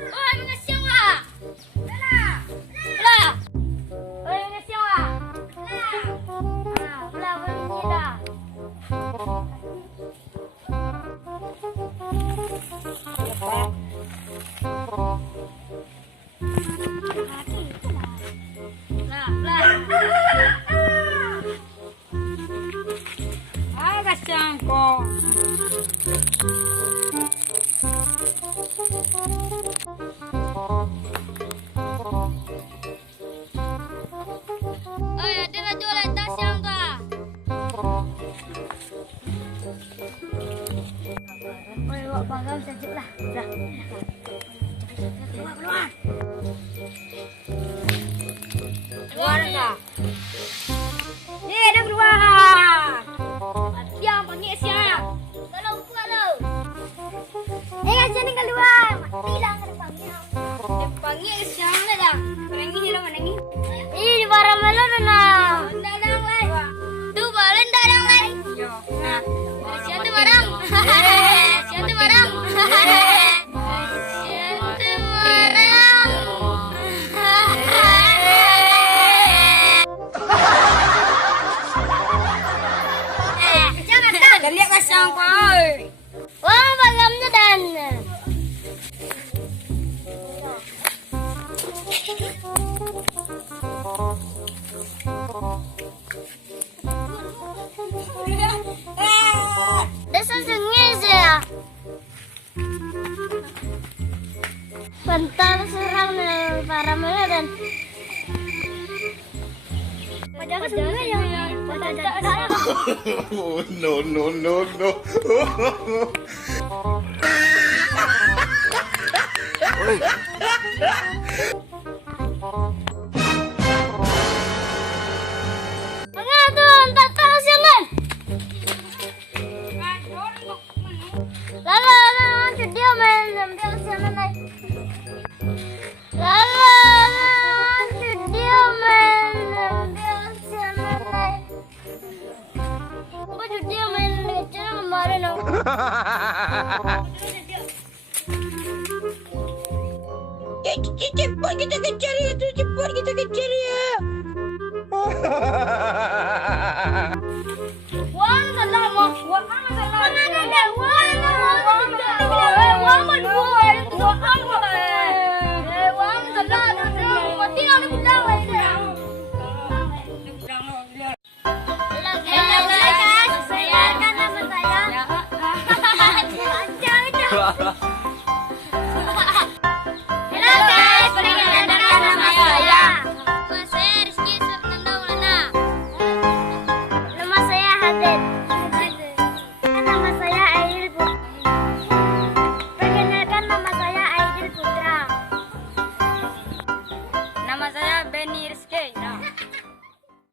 Oi, mga siwa! Wala! Wala! Oi, mga siwa! Wala! Wala, wala. Ay, kasihan ko. Ay, ada na jualan tas yang ka. Ay, wak bagal saja lah. Dah. Keluar, keluar. Keluar ka. Dah keluar. Siang, panggil siang. Kalau kalau. Kasih ni keluar. Mati lah kena panggil. Panggil siang dah. Menangis hilang menangis. Ih, para melon na. Dadang lai. Tu balen dadang lai. Yo. Nah. Siang tu barang. Siang tu barang. Lihat pasang kau. Wah, bagamnya dan. Desa sengis ya. Bentar serang para meladan. Padahal sebenarnya yang Oh, no, no, no, no. Pengadun, tak tahu siangan. Lalu, dia main ambil siangan naik. Lalu, dia main ambil siangan naik. Baju dia main kecil kemarin aku. Cepat kita kejar itu, cepat kita kejar ya. Wah, salah mau. Wah, salah. Wah, salah. Wah, salah. Wah, salah.